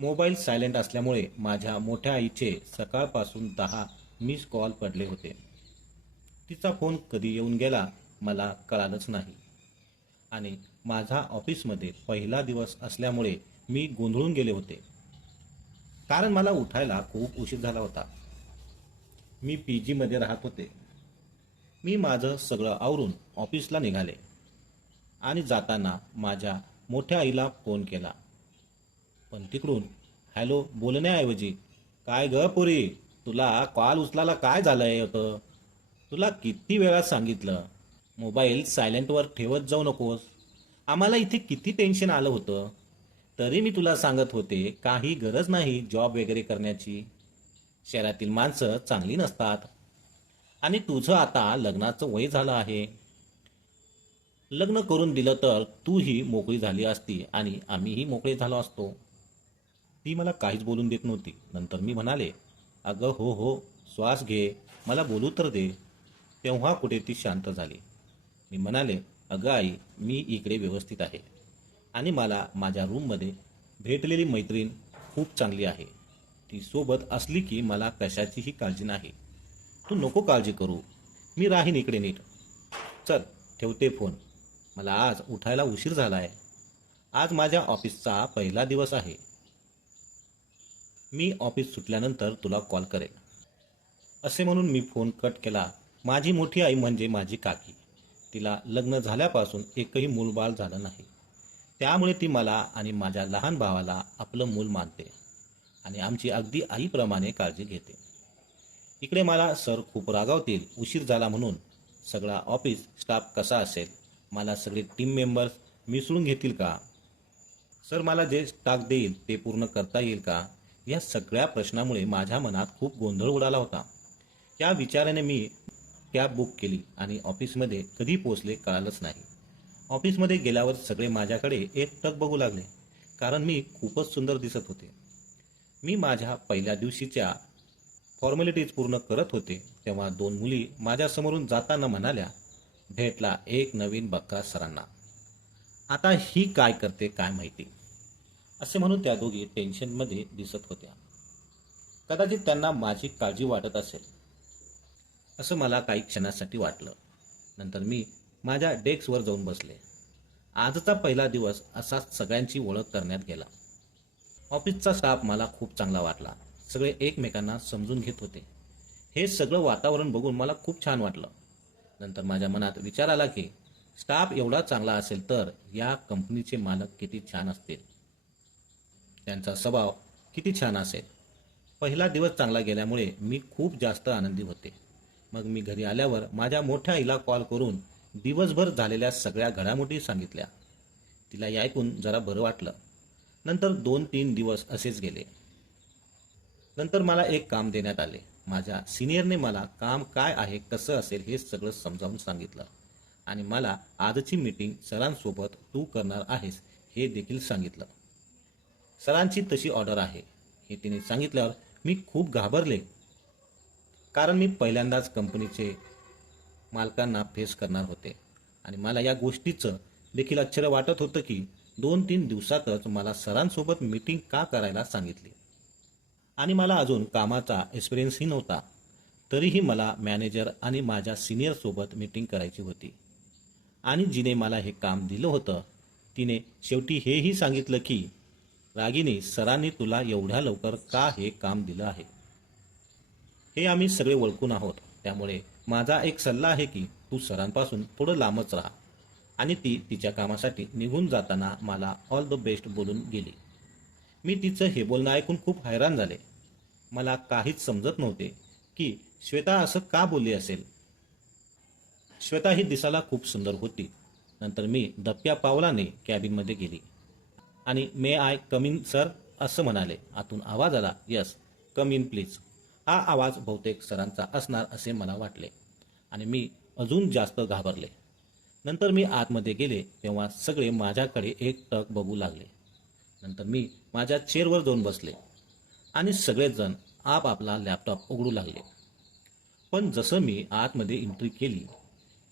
Mobile silent असल्यामुळे माझ्या मोठ्या आईचे सकाळपासून दहा मिस कॉल पडले होते. तिचा फोन कधी येऊन गेला मला कळालंच नाही. आणि माझा ऑफिसमध्ये पहिला दिवस असल्यामुळे मी गोंधळून गेले होते. कारण मला उठायला खूप उशीर झाला होता. मी पी जीमध्ये राहत होते. मी माझं सगळं आवरून ऑफिसला निघाले आणि जाताना माझ्या मोठ्या आईला फोन केला. पण तिकडून हॅलो बोलण्याऐवजी. काय ग पोरी? तुला कॉल उचलायला काय झालंय होतं तुला किती वेळा सांगितलं? मोबाईल सायलेंटवर ठेवत जाऊ नकोस. आम्हाला इथे किती टेन्शन आलं होतं. तरी मी तुला सांगत होते काही गरज नाही जॉब वगैरे करण्याची. शहरातील माणसं चांगली नसतात. आणि तुझं आता लग्नाचं वय झालं आहे. लग्न करून दिलं तर तूही मोकळी झाली असती आणि आम्हीही मोकळे झालो असतो. ती मला काहीच बोलून देत नव्हती. नंतर मी म्हणाले अगं हो हो श्वास घे मला बोलू तर दे. तेव्हा कुठे ती शांत झाली. मी म्हणाले अगं आई मी इकडे व्यवस्थित आहे आणि मला माझ्या रूममध्ये भेटलेली मैत्रीण खूप चांगली आहे. ती सोबत असली की मला कशाचीही काळजी नाही. तू नको काळजी करू. मी राहीन इकडे नीट. चल ठेवते फोन. मला आज उठायला उशीर झाला आहे आज माझ्या ऑफिसचा पहिला दिवस आहे. मी ऑफिस सुटल्यानंतर तुला कॉल करेन. असे म्हणून मी फोन कट केला. माझी मोठी आई म्हणजे माझी काकी. तिला लग्न झाल्यापासून एकही मूलबाळ झालं नाही. त्यामुळे ती मला आणि माझ्या लहान भावाला आपलं मूल मानते आणि आमची अगदी आईप्रमाणे काळजी घेते. इकडे मला सर खूप रागावतील उशीर झाला म्हणून सगळा ऑफिस स्टाफ कसा असेल मला सगळे टीम मेंबर्स मिसळून घेतील का? सर मला जे टाक देईल ते पूर्ण करता येईल का? या सगळ्या प्रश्नामुळे माझ्या मनात खूप गोंधळ उडाला होता. या विचाराने मी कॅब बुक केली आणि ऑफिसमध्ये कधी पोहोचले कळालंच नाही. ऑफिसमध्ये गेल्यावर सगळे माझ्याकडे एकटक बघू लागले कारण मी खूपच सुंदर दिसत होते. मी माझ्या पहिल्या दिवशीच्या फॉर्मॅलिटीज पूर्ण करत होते तेव्हा दोन मुली माझ्यासमोरून जाताना म्हणाल्या भेटला एक नवीन बकरा सरांना. आता ही काय करते काय माहिती? असे म्हणून त्या दोघी टेन्शनमध्ये दिसत होत्या. कदाचित त्यांना माझी काळजी वाटत असेल. असं मला काही क्षणासाठी वाटलं. नंतर मी माझ्या डेस्कवर जाऊन बसले. आजचा पहिला दिवस असाच सगळ्यांची ओळख करण्यात गेला. ऑफिसचा स्टाफ मला खूप चांगला वाटला. सगळे एकमेकांना समजून घेत होते. हे सगळं वातावरण बघून मला खूप छान वाटलं. नंतर माझ्या मनात विचार आला की स्टाफ एवढा चांगला असेल तर या कंपनीचे मालक किती छान असतील. त्यांचा स्वभाव किती छान असेल. पहिला दिवस चांगला गेल्यामुळे मी खूप जास्त आनंदी होते. मग मी घरी आल्यावर माझ्या मोठ्या आईला कॉल करून दिवसभर झालेल्या सगळ्या घडामोडी सांगितल्या. तिला ऐकून जरा बरं वाटलं. नंतर दोन तीन दिवस असेच गेले. नंतर मला एक काम देण्यात आले. माझ्या सिनियरने मला काम काय आहे कसं असेल हे सगळं समजावून सांगितलं. आणि मला आजची मीटिंग सरांसोबत तू करणार आहेस हे देखील सांगितलं. सरांची तशी ऑर्डर आहे. हे तिने सांगितल्यावर मी खूप घाबरले. कारण मी पहिल्यांदाच कंपनीचे मालकांना फेस करणार होते. आणि मला या गोष्टीचं देखील आश्चर्य वाटत होतं की दोन तीन दिवसातच मला सरांसोबत मीटिंग का करायला सांगितली? आणि मला अजून कामाचा एक्सपिरियन्सही नव्हता. तरीही मला मॅनेजर आणि माझ्या सिनियरसोबत मीटिंग करायची होती. आणि जिने मला हे काम दिलं होतं तिने शेवटी हेही सांगितलं की रागिनी सरांनी तुला एवढ्या लवकर का हे काम दिलं आहे? हे आम्ही सगळे ओळखून आहोत. त्यामुळे माझा एक सल्ला आहे की तू सरांपासून थोडं लांबच राहा. आणि ती तिच्या कामासाठी निघून जाताना मला ऑल द बेस्ट बोलून गेली. मी तिचं हे बोलणं ऐकून खूप हैराण झाले. मला काहीच समजत नव्हते की श्वेता असं का बोलली असेल. श्वेता ही दिसायला खूप सुंदर होती. नंतर मी दप्या पावलाने कॅबिनमध्ये गेली. आणि may I come in sir असं म्हणाले. आतून आवाज आला यस कम इन प्लीज हा आवाज बहुतेक सरांचा असणार असे मला वाटले. आणि मी अजून जास्त घाबरले. नंतर मी आतमध्ये गेले तेव्हा सगळे माझ्याकडे एक टक बघू लागले. नंतर मी माझ्या चेअरवर जाऊन बसले आणि सगळेजण आपापला लॅपटॉप उघडू लागले. पण जसं मी आतमध्ये एंट्री केली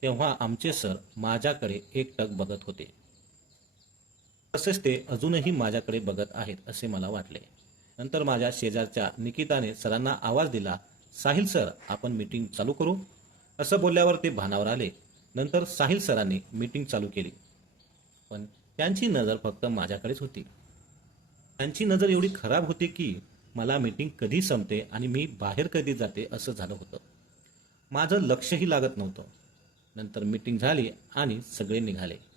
तेव्हा आमचे सर माझ्याकडे एकटक बघत होते. तसेच ते अजूनही माझ्याकडे बघत आहेत असे मला वाटले. नंतर माझ्या शेजारच्या निकिताने सरांना आवाज दिला साहिल सर आपण मीटिंग चालू करू? असं बोलल्यावर ते भानावर आले. नंतर साहिल सरांनी मीटिंग चालू केली. पण त्यांची नजर फक्त माझ्याकडेच होती. त्यांची नजर एवढी खराब होती की मला मीटिंग कधी संपते आणि मी बाहेर कधी जाते असं झालं होतं. माझं लक्षही लागत नव्हतं. नंतर मीटिंग झाली आणि सगळे निघाले.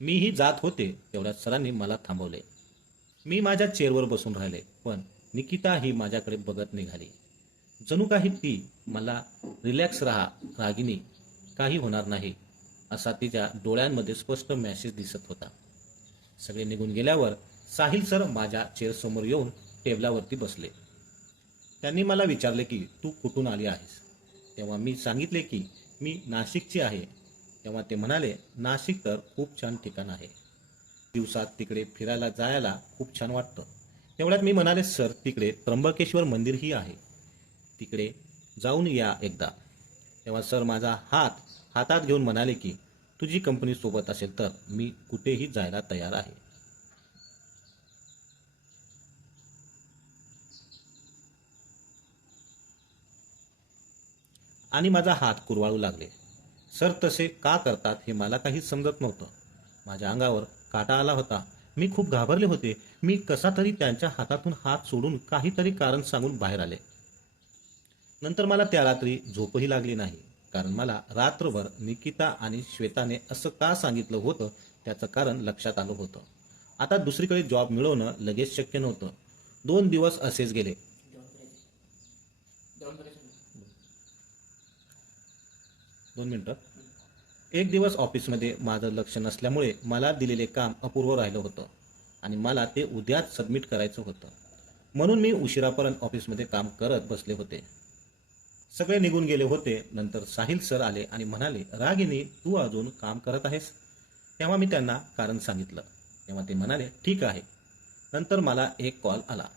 मीही जात होते तेवढ्यात सरांनी मला थांबवले. मी माझ्या चेअरवर बसून राहिले पण निकिता ही माझ्याकडे बघत निघाली. जणू काही ती मला रिलॅक्स राहा रागिनी काही होणार नाही असा तिच्या डोळ्यांमध्ये स्पष्ट मॅसेज दिसत होता. सगळे निघून गेल्यावर साहिल सर माझ्या चेअरसमोर येऊन टेबलावरती बसले. त्यांनी मला विचारले की तू कुठून आली आहेस? तेव्हा मी सांगितले की मी नाशिकची आहे तेव्हा ते म्हणाले नाशिक तर खूप छान ठिकाण आहे. दिवसात तिकडे फिरायला जायला खूप छान वाटतं. तेवढ्यात मी म्हणाले सर तिकडे त्र्यंबकेश्वर मंदिरही आहे. तिकडे जाऊन या एकदा. तेव्हा सर माझा हात हातात घेऊन म्हणाले की तुझी कंपनी सोबत असेल तर मी कुठेही जायला तयार आहे. आणि माझा हात कुरवाळू लागले. सर तसे का करतात हे मला काही समजत नव्हतं. माझ्या अंगावर काटा आला होता. मी खूप घाबरले होते. मी कसा तरी त्यांच्या हातातून हात सोडून काहीतरी कारण सांगून बाहेर आले. नंतर मला त्या रात्री झोपही लागली नाही. कारण मला रात्रभर निकिता आणि श्वेताने असं का सांगितलं होतं त्याचं कारण लक्षात आलं होतं. आता दुसरीकडे जॉब मिळवणं लगेच शक्य नव्हतं. दोन दिवस असेच गेले. दोन मिनटं. एक दिवस ऑफिसमध्ये माझं लक्ष नसल्यामुळे मला दिलेले काम अपूर्व राहिलं होतं आणि मला ते उद्याच सबमिट करायचं होतं. म्हणून मी उशिरापर्यंत ऑफिसमध्ये काम करत बसले होते. सगळे निघून गेले होते. नंतर साहिल सर आले आणि म्हणाले रागिनी तू अजून काम करत आहेस? तेव्हा मी त्यांना कारण सांगितलं. तेव्हा ते म्हणाले ठीक आहे. नंतर मला एक कॉल आला.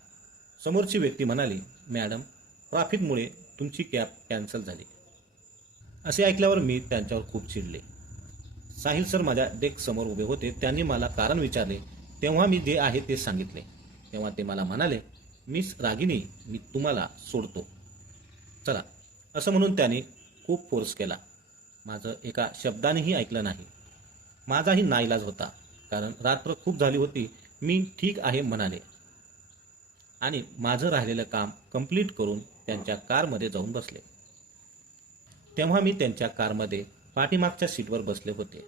समोरची व्यक्ती म्हणाली मॅडम ट्रॅफिकमुळे तुमची कॅब कॅन्सल झाली. असे ऐकल्यावर मी त्यांच्यावर खूप चिडले. साहिल सर माझ्या डेक समोर उभे होते. त्यांनी मला कारण विचारले. तेव्हा मी जे आहे ते सांगितले. तेव्हा ते मला म्हणाले मिस रागिनी मी तुम्हाला सोडतो. चला. असं म्हणून त्याने खूप फोर्स केला. माझं एका शब्दानेही ऐकलं नाही. माझाही नाईलाज होता कारण रात्र खूप झाली होती. मी ठीक आहे म्हणाले. आणि माझं राहिलेलं काम कंप्लीट करून त्यांच्या कारमध्ये जाऊन बसले. तेव्हा मी त्यांच्या कारमध्ये पाठीमागच्या सीटवर बसले होते.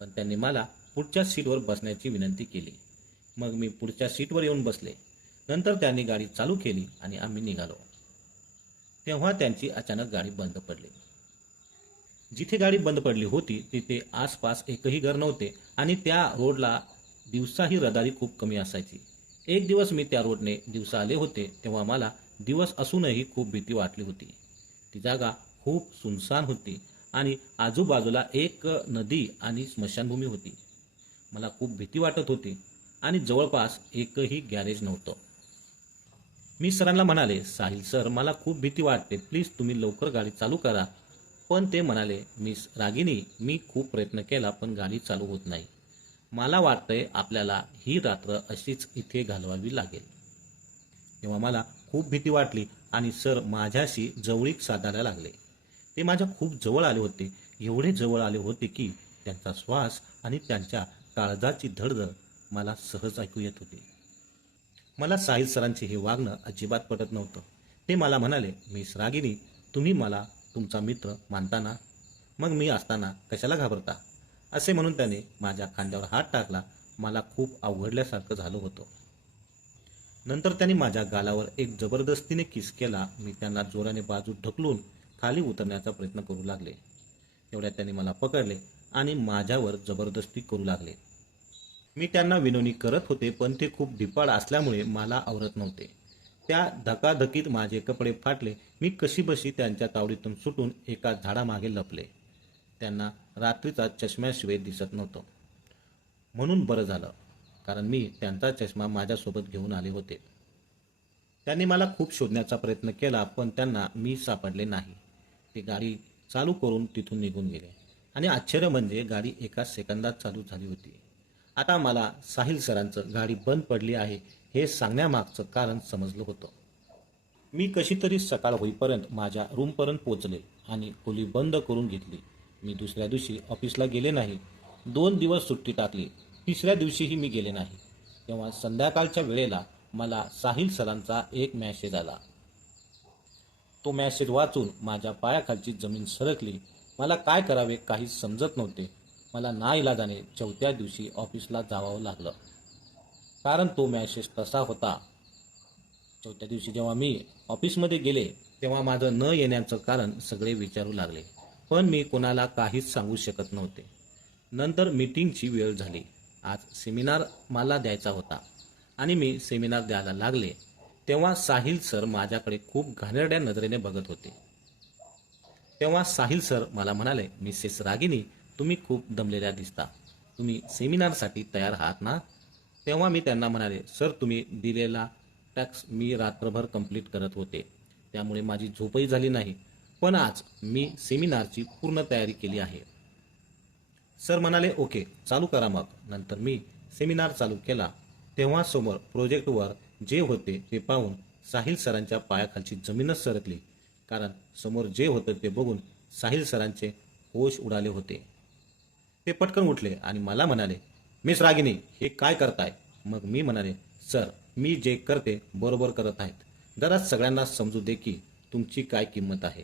पण त्यांनी मला पुढच्या सीटवर बसण्याची विनंती केली. मग मी पुढच्या सीटवर येऊन बसले. नंतर त्यांनी गाडी चालू केली आणि आम्ही निघालो. तेव्हा त्यांची अचानक गाडी बंद पडली. जिथे गाडी बंद पडली होती तिथे आसपास एकही घर नव्हते आणि त्या रोडला दिवसाही रहदारी खूप कमी असायची. एक दिवस मी त्या रोडने दिवसा आले होते तेव्हा मला दिवस असूनही खूप भीती वाटली होती. ती जागा खूप सुनसान होती आणि आजूबाजूला एक नदी आणि स्मशानभूमी होती. मला खूप भीती वाटत होती आणि जवळपास एकही गॅरेज नव्हतं. मी सरांना म्हणाले साहिल सर मला खूप भीती वाटते. प्लीज तुम्ही लवकर गाडी चालू करा. पण ते म्हणाले मिस रागिनी मी खूप प्रयत्न केला पण गाडी चालू होत नाही. मला वाटतंय आपल्याला ही रात्र अशीच इथे घालवावी लागेल. तेव्हा मला खूप भीती वाटली आणि सर माझ्याशी जवळीक साधायला लागले. ते माझ्या खूप जवळ आले होते. एवढे जवळ आले होते की त्यांचा श्वास आणि त्यांच्या काळजाची धडधड मला सहज ऐकू येत होती. मला साहिल सरांचे हे वागणं अजिबात पटत नव्हतं. ते मला म्हणाले मिस रागिनी तुम्ही मला तुमचा मित्र मानताना? मग मी असताना कशाला घाबरता? असे म्हणून त्याने माझ्या खांद्यावर हात टाकला. मला खूप अवघडल्यासारखं झालं होतं. नंतर त्याने माझ्या गालावर एक जबरदस्तीने किस केला. मी त्यांना जोराने बाजू ढकलून खाली उतरण्याचा प्रयत्न करू लागले. एवढ्या त्यांनी मला पकडले आणि माझ्यावर जबरदस्ती करू लागले. मी त्यांना विनवणी करत होते पण ते खूप ढिपाळ असल्यामुळे मला आवरत नव्हते. त्या धकाधकीत माझे कपडे फाटले. मी कशीबशी त्यांच्या तावडीतून सुटून एका झाडामागे लपले. त्यांना रात्रीचा चष्म्याशिवाय दिसत नव्हतं. म्हणून बरं झालं कारण मी त्यांचा चष्मा माझ्यासोबत घेऊन आले होते. त्यांनी मला खूप शोधण्याचा प्रयत्न केला पण त्यांना मी सापडले नाही. ते गाडी चालू करून तिथून निघून गेले. आणि आश्चर्य म्हणजे गाडी एका सेकंदात चालू झाली होती. आता मला साहिल सरांचं गाडी बंद पडली आहे हे सांगण्यामागचं कारण समजलं होतं. मी कशी तरी सकाळ होईपर्यंत माझ्या रूमपर्यंत पोचले आणि खोली बंद करून घेतली. मी दुसऱ्या दिवशी ऑफिसला गेले नाही. दोन दिवस सुट्टी टाकली. तिसऱ्या दिवशीही मी गेले नाही. तेव्हा संध्याकाळच्या वेळेला मला साहिल सरांचा एक मॅसेज आला. तो मॅसेज वाचून माझ्या पायाखालची जमीन सरकली. मला काय करावे काही समजत नव्हते. मला ना इलाजाने चौथ्या दिवशी ऑफिसला जावं लागलं. कारण तो मॅसेज तसा होता. चौथ्या दिवशी जेव्हा मी ऑफिसमध्ये गेले तेव्हा माझं न येण्याचं कारण सगळे विचारू लागले. पण मी कोणाला काहीच सांगू शकत नव्हते. नंतर मीटिंगची वेळ झाली. आज सेमिनार मला द्यायचा होता. आणि मी सेमिनार द्यायला लागले. तेव्हा साहिल सर माझ्याकडे खूप घाणेरड्या नजरेने बघत होते. तेव्हा साहिल सर मला म्हणाले मिसेस रागिनी तुम्ही खूप दमलेल्या दिसता. तुम्ही सेमिनारसाठी तयार आहात ना? तेव्हा मी त्यांना म्हणाले सर तुम्ही दिलेला टॅक्स मी रात्रभर कंप्लीट करत होते. त्यामुळे माझी झोपही झाली नाही. पण आज मी सेमिनारची पूर्ण तयारी केली आहे. सर म्हणाले ओके चालू करा मग. नंतर मी सेमिनार चालू केला. तेव्हा समोर प्रोजेक्टवर जे होते ते पाहून साहिल सरांच्या पायाखालची जमीनच सरकली. कारण समोर जे होतं ते बघून साहिल सरांचे होश उडाले होते. ते पटकन उठले आणि मला म्हणाले मिस रागिनी हे काय करताय? मग मी म्हणाले सर मी जे करते बरोबर करत आहेत. जरा सगळ्यांना समजू दे की तुमची काय किंमत आहे.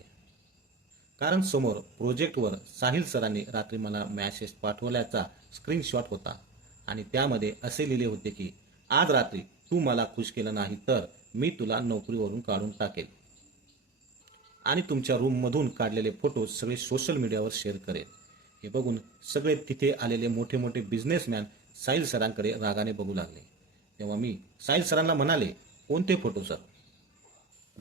कारण समोर प्रोजेक्टवर साहिल सरांनी रात्री मला मॅसेज पाठवल्याचा स्क्रीनशॉट होता. आणि त्यामध्ये असे लिहिले होते की आज रात्री तू मला खुश केलं नाही तर मी तुला नोकरीवरून काढून टाकेल आणि तुमच्या रूममधून काढलेले फोटो सगळे सोशल मीडियावर शेअर करेल हे बघून सगळे तिथे आलेले मोठे मोठे बिझनेसमॅन साहिल सरांकडे रागाने बघू लागले. तेव्हा मी साहिल सरांना म्हणाले कोणते फोटो सर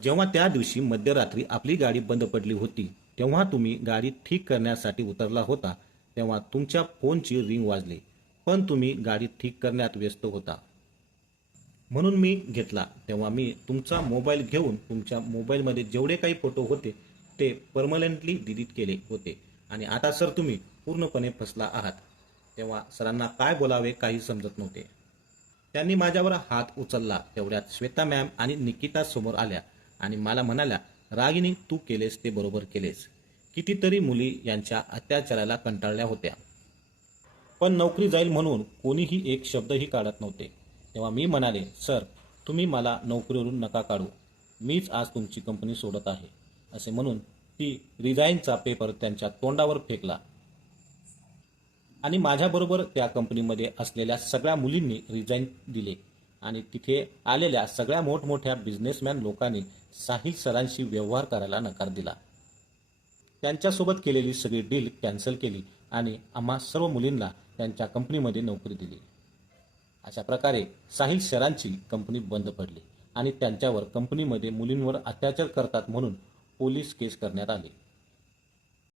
जेव्हा त्या दिवशी मध्यरात्री आपली गाडी बंद पडली होती तेव्हा तुम्ही गाडी ठीक करण्यासाठी उतरला होता तेव्हा तुमच्या फोनची रिंग वाजली. पण तुम्ही गाडी ठीक करण्यात व्यस्त होता. म्हणून मी घेतला. तेव्हा मी तुमचा मोबाईल घेऊन तुमच्या मोबाईलमध्ये जेवढे काही फोटो होते ते परमनंटली डिलीट केले होते. आणि आता सर तुम्ही पूर्णपणे फसला आहात. तेव्हा सरांना काय बोलावे काही समजत नव्हते. त्यांनी माझ्यावर हात उचलला. तेवढ्यात श्वेता मॅम आणि निकिता समोर आल्या आणि मला म्हणाल्या रागिनी तू केलेस ते बरोबर केलेस. कितीतरी मुली यांच्या अत्याचाराला कंटाळल्या होत्या. पण नोकरी जाईल म्हणून कोणीही एक शब्दही काढत नव्हते. तेव्हा मी म्हणाले सर तुम्ही मला नोकरीवरून नका काढू. मीच आज तुमची कंपनी सोडत आहे. असे म्हणून ती रिझाईनचा पेपर त्यांच्या तोंडावर फेकला. आणि माझ्याबरोबर त्या कंपनीमध्ये असलेल्या सगळ्या मुलींनी रिझाईन दिले. आणि तिथे आलेल्या सगळ्या मोठमोठ्या बिझनेसमॅन लोकांनी साहिल सरांशी व्यवहार करायला नकार दिला. त्यांच्यासोबत केलेली सगळी डील कॅन्सल केली आणि आम्हा सर्व मुलींना त्यांच्या कंपनीमध्ये नोकरी दिली. अशा प्रकारे साहिल सरांची कंपनी बंद पडली आणि त्यांच्यावर कंपनीमध्ये मुलींवर अत्याचार करतात म्हणून पोलीस केस करण्यात आली.